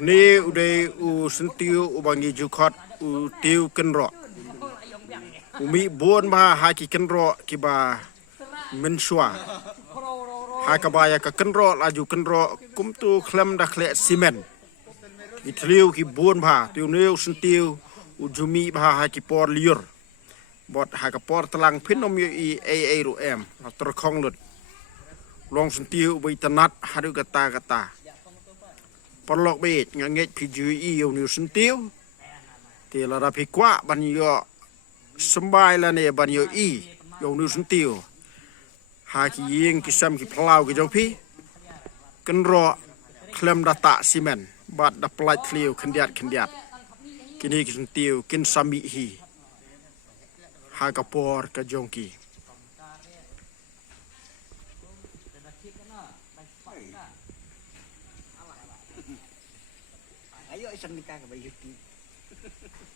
ni udah sentiu ubangi jukot tiu kenro umi bon ba haki kenro kiba mensua hakabaya ka kenro laju kenro kumtu klem da kle simen itliu ki bon ba tiu neu sentiu ujumi ba haki por liur bot hakapor telang pinom yu i ru em terkong lut long sentiu bai tanat hadu kata perlok bet nganget PGE yo ni sentiu ti la da pikwa ban yo sembai la ne ban yo yo ni sentiu ha ki ying ki sam ki plau ki jong pi kenro klem data simen bat da plai tliu kendiat kini ki sentiu kin sami hi ha kapor ka jongki Ayo isang nikah ke bayi.